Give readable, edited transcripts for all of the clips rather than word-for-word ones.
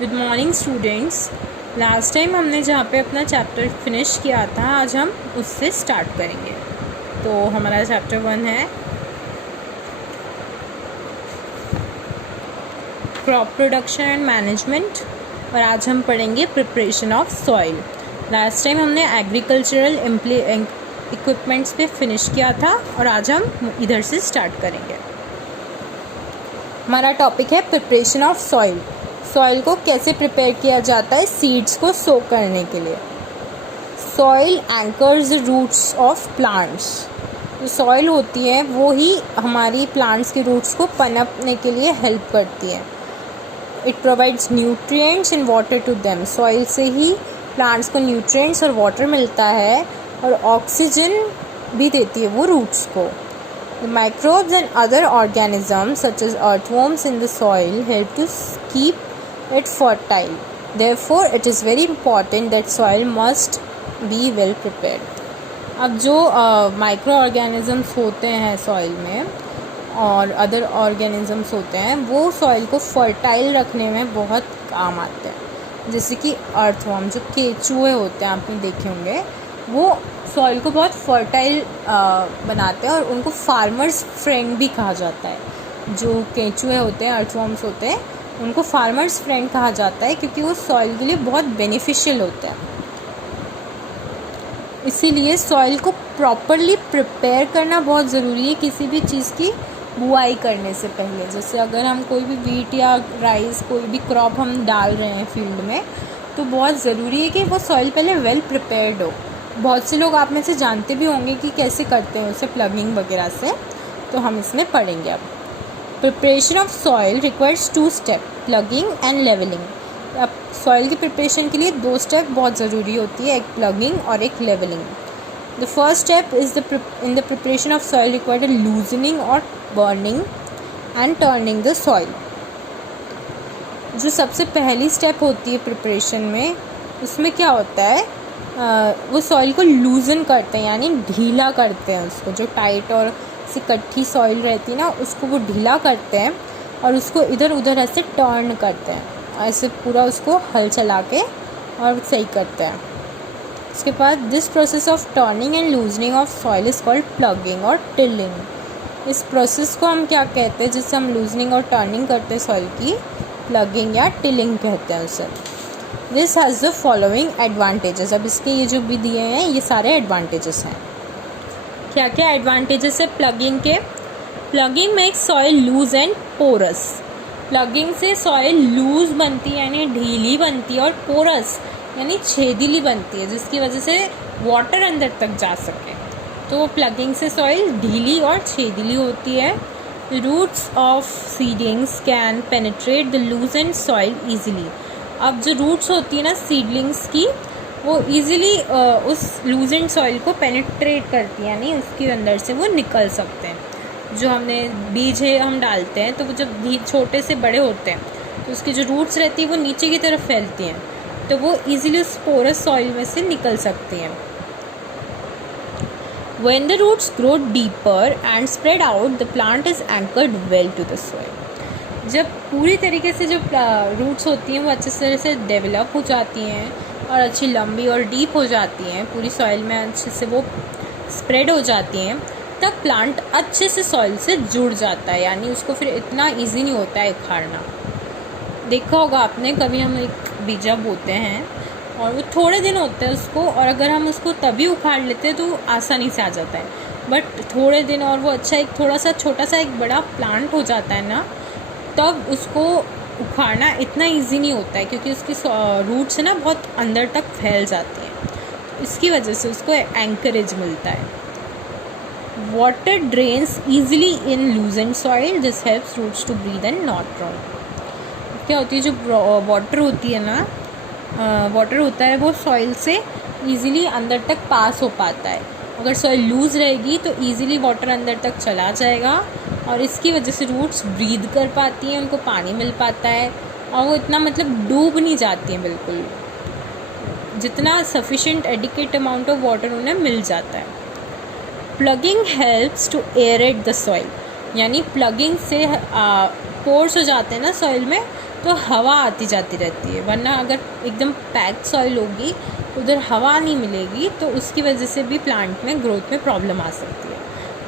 Good morning students. Last time हमने जहाँ पे अपना चैप्टर फिनिश किया था, आज हम उससे स्टार्ट करेंगे। तो हमारा चैप्टर 1 है क्रॉप प्रोडक्शन एंड मैनेजमेंट, और आज हम पढ़ेंगे preparation of soil. Last time हमने एग्रीकल्चरल इक्विपमेंट्स पे फिनिश किया था और आज हम इधर से स्टार्ट करेंगे। हमारा टॉपिक है प्रिपरेशन ऑफ सॉइल। सॉइल को कैसे प्रिपेयर किया जाता है सीड्स को सो करने के लिए। Soil anchors the roots of plants. जो सॉइल होती है वो ही हमारी प्लांट्स के रूट्स को पनपने के लिए हेल्प करती है। It provides nutrients and water to them. Soil से ही प्लांट्स को न्यूट्रिएंट्स और वाटर मिलता है और ऑक्सीजन भी देती है वो रूट्स को। The microbes and other organisms such as earthworms in the soil help to keep it fertile. Therefore, it is very important that soil must be well prepared. अब जो माइक्रो ऑर्गेनिजम्स होते हैं soil में और other organisms होते हैं वो soil को फर्टाइल रखने में बहुत काम आते हैं। जैसे कि अर्थवर्म, जो केचुए होते हैं, आपने देखे होंगे, वो सॉइल को बहुत फर्टाइल बनाते हैं और उनको फार्मर्स फ्रेंड भी कहा जाता है। जो केचुए होते हैं, अर्थवर्म्स होते हैं, उनको फार्मर्स फ्रेंड कहा जाता है क्योंकि वो सॉइल के लिए बहुत बेनिफिशियल होते हैं। इसीलिए सॉइल को प्रॉपरली प्रिपेयर करना बहुत ज़रूरी है किसी भी चीज़ की बुआई करने से पहले। जैसे अगर हम कोई भी वीट या राइस, कोई भी क्रॉप हम डाल रहे हैं फील्ड में, तो बहुत ज़रूरी है कि वो सॉइल पहले वेल प्रिपेयर्ड हो। बहुत से लोग आप में से जानते भी होंगे कि कैसे करते हैं उसे, प्लगिंग वगैरह से, तो हम इसमें पढ़ेंगे अब। Preparation of soil requires 2 step, ploughing and levelling. अब सॉइल की प्रिपरेशन के लिए 2 स्टेप बहुत ज़रूरी होती है, एक प्लगिंग और एक levelling. The first step is in the preparation of soil required loosening और burning and turning the soil. जो सबसे पहली स्टेप होती है प्रिपरेशन में, उसमें क्या होता है, वो सॉइल को लूज़न करते हैं, यानी ढीला करते हैं उसको। जो टाइट और सी कट्ठी सॉइल रहती है ना, उसको वो ढीला करते हैं और उसको इधर उधर ऐसे टर्न करते हैं, ऐसे पूरा उसको हल चला के और सही करते हैं। उसके बाद this process of turning and loosening of soil is called plugging और टिलिंग। इस प्रोसेस को हम क्या कहते हैं, जिससे हम लूजनिंग और टर्निंग करते हैं सॉइल की, प्लगिंग या टिलिंग कहते हैं उसे। This has the following advantages. अब इसके ये जो भी दिए हैं ये सारे एडवांटेजेस हैं। क्या क्या एडवांटेजेस है प्लगिंग के? Ploughing makes soil loose and porous. Ploughing से सॉइल लूज बनती है यानी ढीली बनती है, और पोरस यानी छेदीली बनती है, जिसकी वजह से वाटर अंदर तक जा सके। तो प्लगिंग से सॉइल ढीली और छेदीली होती है। Roots of seedlings can penetrate the loose and soil easily. अब जो रूट्स होती है ना सीडलिंग्स की, वो ईजिली उस लूज एंड सॉइल को पेनिट्रेट करती है, यानी उसके अंदर से वो निकल सकते हैं। जो हमने बीज है हम डालते हैं, तो वो जब छोटे से बड़े होते हैं तो उसकी जो रूट्स रहती है वो नीचे की तरफ फैलती हैं, तो वो ईजिली उस पोरस सॉइल में से निकल सकती हैं। When the roots grow deeper and spread out, the plant is anchored well to the soil. जब पूरी तरीके से जो रूट्स होती हैं वो अच्छे तरह से डेवलप हो जाती हैं और अच्छी लंबी और डीप हो जाती हैं, पूरी सॉइल में अच्छे से वो स्प्रेड हो जाती हैं, तब प्लांट अच्छे से सॉइल से जुड़ जाता है, यानी उसको फिर इतना इजी नहीं होता है उखाड़ना। देखा होगा आपने, कभी हम एक बीजा बोते हैं और वो थोड़े दिन होते हैं उसको, और अगर हम उसको तभी उखाड़ लेते हैं तो आसानी से आ जाता है, बट थोड़े दिन और वो अच्छा एक थोड़ा सा छोटा सा एक बड़ा प्लांट हो जाता है ना, तब उसको उखाड़ना इतना इजी नहीं होता है, क्योंकि उसकी रूट्स है ना बहुत अंदर तक फैल जाती हैं। इसकी वजह से उसको एंकरेज मिलता है। Water drains easily in loosened soil, this helps roots to breathe and not drown. क्या होती है, जो वाटर होती है ना, वाटर होता है वो सॉइल से ईजिली अंदर तक पास हो पाता है। अगर सॉइल लूज़ रहेगी तो ईजिली वाटर अंदर तक चला जाएगा और इसकी वजह से रूट्स ब्रीद कर पाती हैं, उनको पानी मिल पाता है और वो इतना डूब नहीं जाती हैं, बिल्कुल जितना sufficient adequate amount of water उन्हें मिल जाता है। Ploughing helps to aerate the soil, यानी प्लगिंग से पोर्स हो जाते हैं ना सॉइल में, तो हवा आती जाती रहती है, वरना अगर एकदम पैक्ड सॉइल होगी उधर हवा नहीं मिलेगी तो उसकी वजह से भी प्लांट में ग्रोथ में प्रॉब्लम आ सकती है।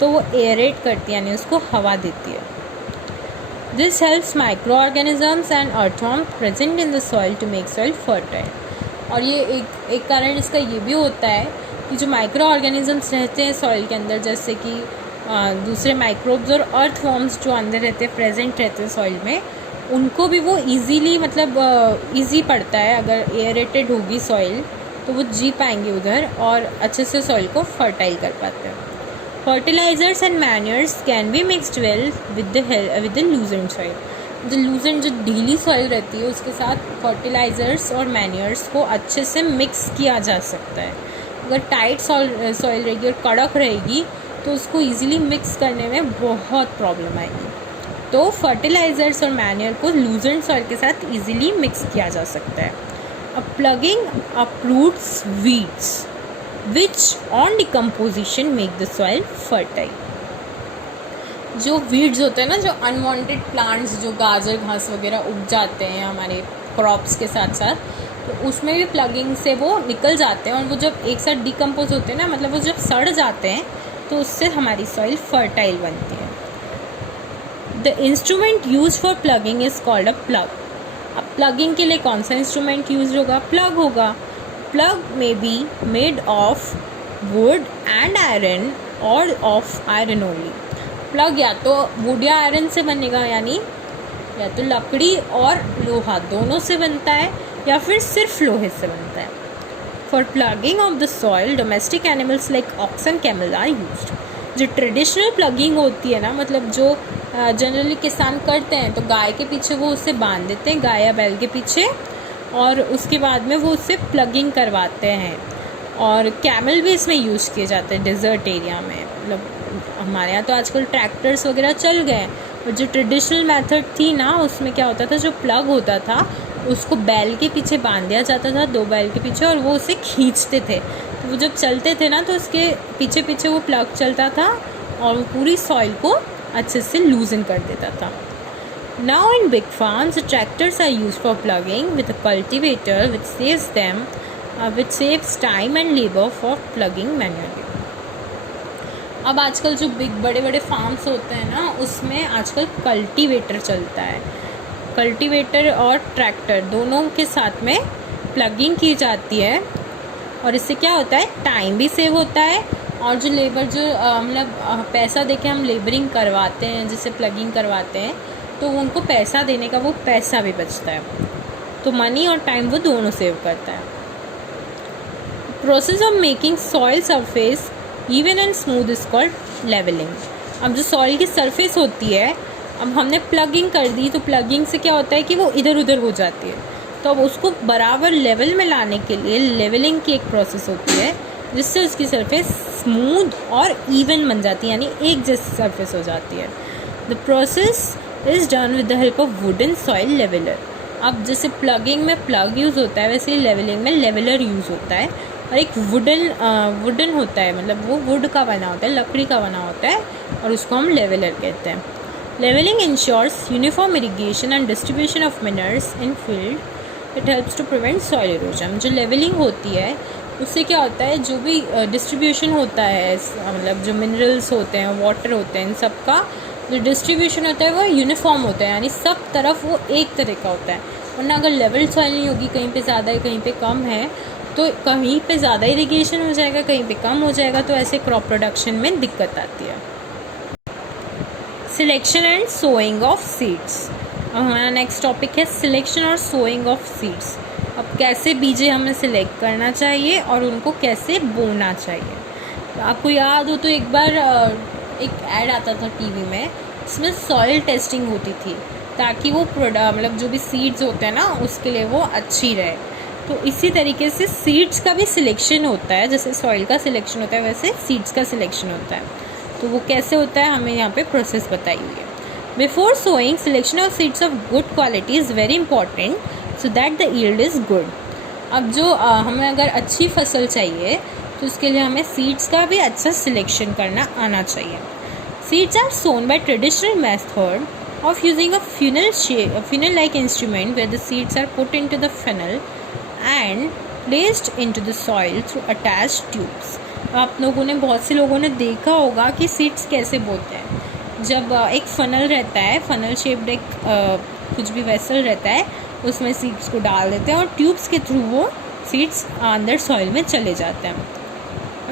तो वो एयरेट करती है यानी उसको हवा देती है। This helps micro organisms and earthworms present in the soil to make soil fertile. और ये एक कारण इसका ये भी होता है कि जो माइक्रो ऑर्गेनिजम्स रहते हैं सॉइल के अंदर, जैसे कि दूसरे माइक्रोब्स और अर्थवर्म्स जो अंदर रहते हैं, प्रेजेंट रहते हैं सॉइल में, उनको भी वो इजीली मतलब इजी पड़ता है। अगर एयरेटेड होगी सॉइल तो वो जी पाएंगे उधर और अच्छे से सॉइल को फर्टाइल कर पाते हैं। Fertilisers and manures can be mixed well with the loosened soil. जो लूजेंट जो ढीली सॉइल रहती है उसके साथ फर्टिलाइजर्स और मैन्योर्स को अच्छे से मिक्स किया जा सकता है। अगर टाइट सॉइल रहेगी और कड़क रहेगी तो उसको ईजिली मिक्स करने में बहुत प्रॉब्लम आएगी। तो फर्टिलाइजर्स और मैन्योर को लूजेंट सॉइल के साथ ईजिली मिक्स किया जा सकता है। Plugging uproots weeds which on decomposition make the soil fertile। जो वीड्स होते हैं ना, जो अनवांटेड प्लांट्स, जो गाजर घास वगैरह उग जाते हैं हमारे क्रॉप्स के साथ साथ, तो उसमें भी प्लगिंग से वो निकल जाते हैं और वो जब एक साथ डिकम्पोज होते हैं ना, मतलब वो जब सड़ जाते हैं तो उससे हमारी सॉइल फर्टाइल बनती है। The instrument use for plugging is called a plug. अब प्लगिंग के लिए कौन सा इंस्ट्रूमेंट यूज होगा? प्लग होगा। Plug may be made of would and iron और ऑफ आयरन ओनली। प्लग या तो वुड या आयरन से बनेगा, यानी या तो लकड़ी और लोहा दोनों से बनता है या फिर सिर्फ लोहे से बनता है। For ploughing of the soil domestic animals like ox and camel are used. जो ट्रेडिशनल प्लगिंग होती है ना, मतलब जो जनरली किसान करते हैं, तो गाय के पीछे वो उसे बांध देते हैं, गाय या बैल के पीछे, और उसके बाद में वो उससे प्लगिंग करवाते हैं। और कैमल भी इसमें यूज़ किए जाते हैं डेजर्ट एरिया में। मतलब हमारे यहाँ तो आजकल ट्रैक्टर्स वगैरह चल गए, और जो ट्रेडिशनल मेथड थी ना, उसमें क्या होता था, जो प्लग होता था उसको बैल के पीछे बांध दिया जाता था, 2 बैल के पीछे, और वो उसे खींचते थे। तो वो जब चलते थे ना, तो उसके पीछे पीछे वो प्लग चलता था और वो पूरी सॉइल को अच्छे से लूजन कर देता था। Now in big farms, tractors are used for plugging with a cultivator which saves time and labor for plugging manually। अब आजकल जो बड़े बड़े फार्म्स होते हैं ना, उसमें आजकल कल्टीवेटर चलता है। कल्टीवेटर और ट्रैक्टर दोनों के साथ में प्लगिंग की जाती है, और इससे क्या होता है, टाइम भी सेव होता है, और जो लेबर जो मतलब पैसा देके हम लेबरिंग करवाते हैं, जिससे प्लगिंग करवाते हैं, तो उनको पैसा देने का वो पैसा भी बचता है। तो मनी और टाइम वो दोनों सेव करता है। Process of making soil surface even and smooth is called levelling. अब जो सॉइल की सरफेस होती है, अब हमने प्लगिंग कर दी, तो प्लगिंग से क्या होता है कि वो इधर उधर हो जाती है, तो अब उसको बराबर लेवल में लाने के लिए लेवलिंग की एक प्रोसेस होती है, जिससे उसकी सरफेस स्मूथ और इवन बन जाती है, यानी एक जैसी सरफेस हो जाती है। The process is done with the help of wooden soil leveller. अब जैसे प्लगिंग में प्लग यूज़ होता है, वैसे ही लेवलिंग में लेवलर यूज़ होता है, और एक वुडन होता है, मतलब वो वुड का बना होता है, लकड़ी का बना होता है, और उसको हम लेवलर कहते हैं। Levelling ensures uniform irrigation and distribution of minerals in field. It helps to prevent soil erosion. जो लेवलिंग होती है उससे क्या होता है, जो भी डिस्ट्रीब्यूशन होता है, मतलब जो मिनरल्स होते हैं, वाटर होते हैं, इन सब का जो डिस्ट्रीब्यूशन होता है वो यूनिफॉर्म होता है, यानी सब तरफ वो एक तरह का होता है। वरना अगर लेवल सॉइल नहीं होगी, कहीं पे ज़्यादा है कहीं पे कम है, तो कहीं पे ज़्यादा इरिगेशन हो जाएगा, कहीं पे कम हो जाएगा, तो ऐसे क्रॉप प्रोडक्शन में दिक्कत आती है। Selection and sowing of seeds. अब हमारा नेक्स्ट टॉपिक है सिलेक्शन और सोइंग ऑफ सीड्स। अब कैसे बीजें हमें सिलेक्ट करना चाहिए और उनको कैसे बोना चाहिए। तो आपको याद हो तो एक बार एक ऐड आता था टीवी में, इसमें सॉइल टेस्टिंग होती थी, ताकि वो मतलब जो भी सीड्स होते हैं ना, उसके लिए वो अच्छी रहे। तो इसी तरीके से सीड्स का भी सिलेक्शन होता है, जैसे सॉइल का सिलेक्शन होता है वैसे सीड्स का सिलेक्शन होता है। तो वो कैसे होता है, हमें यहाँ पे प्रोसेस बताई हुई है। Before sowing, selection of seeds of good quality is very important so that the yield is good. अब जो हमें अगर अच्छी फसल चाहिए तो उसके लिए हमें सीड्स का भी अच्छा सिलेक्शन करना आना चाहिए। Seeds are sown by traditional method of using a funnel-like instrument where the seeds are put into the funnel and placed into the soil through attached tubes. आप लोगों ने, बहुत से लोगों ने देखा होगा कि सीड्स कैसे बोते हैं. जब एक फनल रहता है, फनल शेप्ड एक कुछ भी वेसल रहता है, उसमें सीड्स को डाल देते हैं और ट्यूब्स के थ्रू वो सीड्स अंदर सॉइल में चले जाते हैं.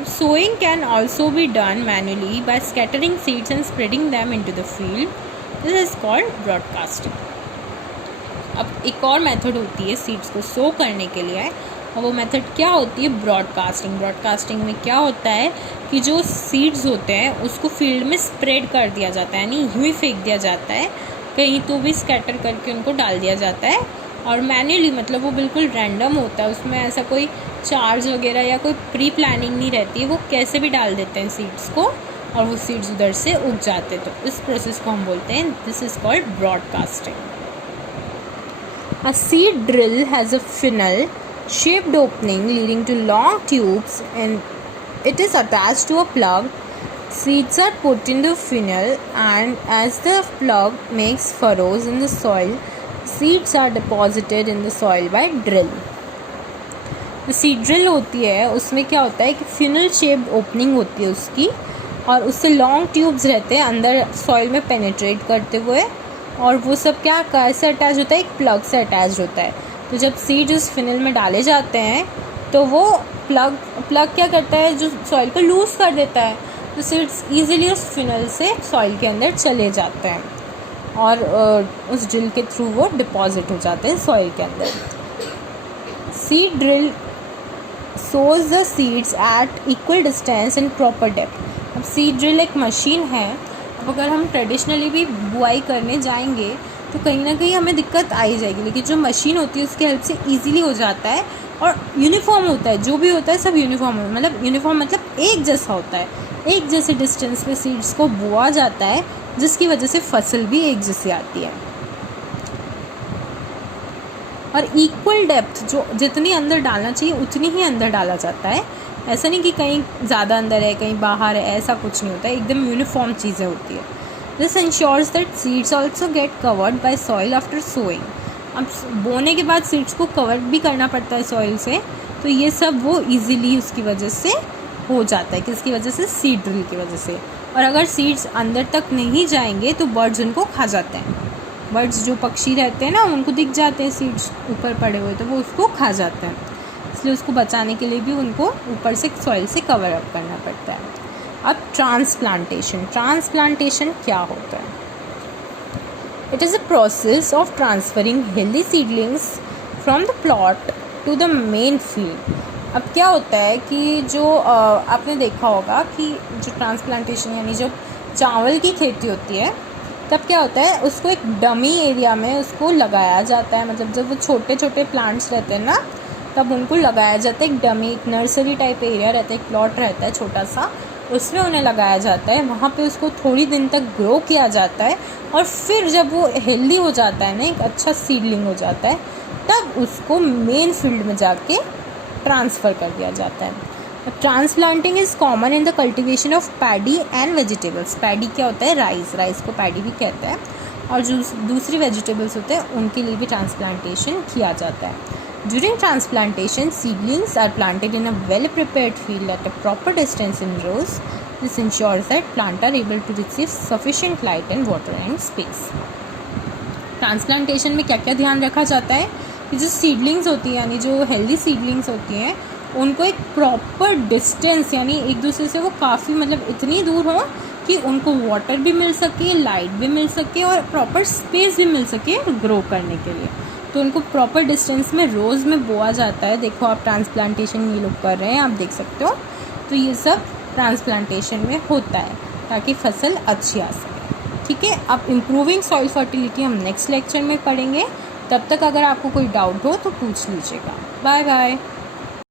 Sowing can also be done manually by scattering seeds and spreading them into the field. This is called broadcasting. अब एक और मेथड होती है सीड्स को सो करने के लिए, और वो मेथड क्या होती है? ब्रॉडकास्टिंग. ब्रॉडकास्टिंग में क्या होता है कि जो सीड्स होते हैं उसको फील्ड में स्प्रेड कर दिया जाता है, यानी यूँ ही फेंक दिया जाता है, कहीं तो भी स्कैटर करके उनको डाल दिया जाता है. और मैन्युअली मतलब वो बिल्कुल रैंडम होता है, उसमें ऐसा कोई चार्ज वगैरह या कोई प्री प्लानिंग नहीं रहती है. वो कैसे भी डाल देते हैं सीड्स को और वो सीड्स उधर से उग जाते हैं. तो इस प्रोसेस को हम बोलते हैं, this is called broadcasting. A seed drill has a funnel shaped opening leading to long tubes and it is attached to a plug. Seeds are put in the funnel and as the plug makes furrows in the soil, seeds are deposited in the soil by drill. जो seed drill होती है उसमें क्या होता है कि final shaped opening होती है उसकी, और उससे लॉन्ग ट्यूब्स रहते हैं अंदर सॉइल में पेनिट्रेट करते हुए, और वो सब क्या कैसे अटैच होता है? एक प्लग से अटैच होता है. तो जब सीड उस फिनल में डाले जाते हैं तो वो प्लग क्या करता है? जो सॉइल को लूज़ कर देता है, तो सीड्स ईजिली उस फिनल से सॉइल के अंदर चले जाते हैं और उस ड्रिल के थ्रू वो डिपॉजिट हो जाते हैं सॉइल के अंदर. Seed drill sows the seeds at equal distance in proper depth. अब सीड ड्रिल एक मशीन है. अब अगर हम ट्रेडिशनली भी बुआई करने जाएंगे तो कहीं ना कहीं हमें दिक्कत आ ही जाएगी, लेकिन जो मशीन होती है उसकी हेल्प से ईजिली हो जाता है और यूनिफॉर्म होता है. जो भी होता है सब यूनिफॉर्म है, मतलब यूनिफॉर्म मतलब एक जैसा होता है. एक जैसे डिस्टेंस पे सीड्स को बोआ जाता है, जिसकी वजह से फसल भी एक जैसी आती है. और इक्वल डेप्थ, जो जितनी अंदर डालना चाहिए उतनी ही अंदर डाला जाता है. ऐसा नहीं कि कहीं ज़्यादा अंदर है कहीं बाहर है, ऐसा कुछ नहीं होता है. एकदम यूनिफॉर्म चीज़ें होती है. This ensures that seeds also get covered by soil after sowing. अब बोने के बाद सीड्स को कवर भी करना पड़ता है सॉइल से, तो ये सब वो इजीली उसकी वजह से हो जाता है. किसकी वजह से? सीड ड्रिल की वजह से. और अगर सीड्स अंदर तक नहीं जाएंगे तो बर्ड्स उनको खा जाते हैं. बर्ड्स जो पक्षी रहते हैं ना, उनको दिख जाते हैं सीड्स ऊपर पड़े हुए, तो वो उसको खा जाते हैं. इसलिए उसको बचाने के लिए भी उनको ऊपर से सॉइल से कवर अप करना पड़ता है. अब ट्रांसप्लांटेशन. ट्रांसप्लांटेशन क्या होता है? It is a process of transferring healthy seedlings from the plot to the main field. अब क्या होता है कि जो आपने देखा होगा कि जो ट्रांसप्लांटेशन यानी जब चावल की खेती होती है तब क्या होता है, उसको एक डमी एरिया में उसको लगाया जाता है. मतलब जब वो छोटे छोटे प्लांट्स रहते हैं ना, तब उनको लगाया जाता है. एक डमी, एक नर्सरी टाइप एरिया रहता है, एक प्लॉट रहता है छोटा सा, उसमें उन्हें लगाया जाता है. वहाँ पे उसको थोड़ी दिन तक ग्रो किया जाता है और फिर जब वो हेल्दी हो जाता है ना, एक अच्छा सीडलिंग हो जाता है, तब उसको मेन फील्ड में जाके ट्रांसफ़र कर दिया जाता है. Transplanting is common in the cultivation of paddy and vegetables. Paddy क्या होता है? राइस. राइस को पैडी भी कहते हैं. और जो दूसरी वेजिटेबल्स होते हैं उनके लिए भी ट्रांसप्लांटेशन किया जाता है. During transplantation, seedlings are planted in a well-prepared field at a proper distance in rows. This ensures that plants are able to receive sufficient light and water and space. Transplantation में क्या क्या ध्यान रखा जाता है कि जो सीडलिंग्स होती हैं यानी जो हेल्दी सीडलिंग्स होती हैं उनको एक प्रॉपर डिस्टेंस यानी एक दूसरे से वो काफ़ी मतलब इतनी दूर हो कि उनको वाटर भी मिल सके, लाइट भी मिल सके और प्रॉपर स्पेस भी मिल सके ग्रो करने के लिए. तो उनको प्रॉपर डिस्टेंस में रोज़ में बोआ जाता है. देखो आप ट्रांसप्लांटेशन ये लोग कर रहे हैं, आप देख सकते हो. तो ये सब ट्रांसप्लांटेशन में होता है ताकि फसल अच्छी आ सके. ठीक है. अब इम्प्रूविंग सॉइल फर्टिलिटी हम नेक्स्ट लेक्चर में पढ़ेंगे. तब तक अगर आपको कोई डाउट हो तो पूछ लीजिएगा. Bye bye.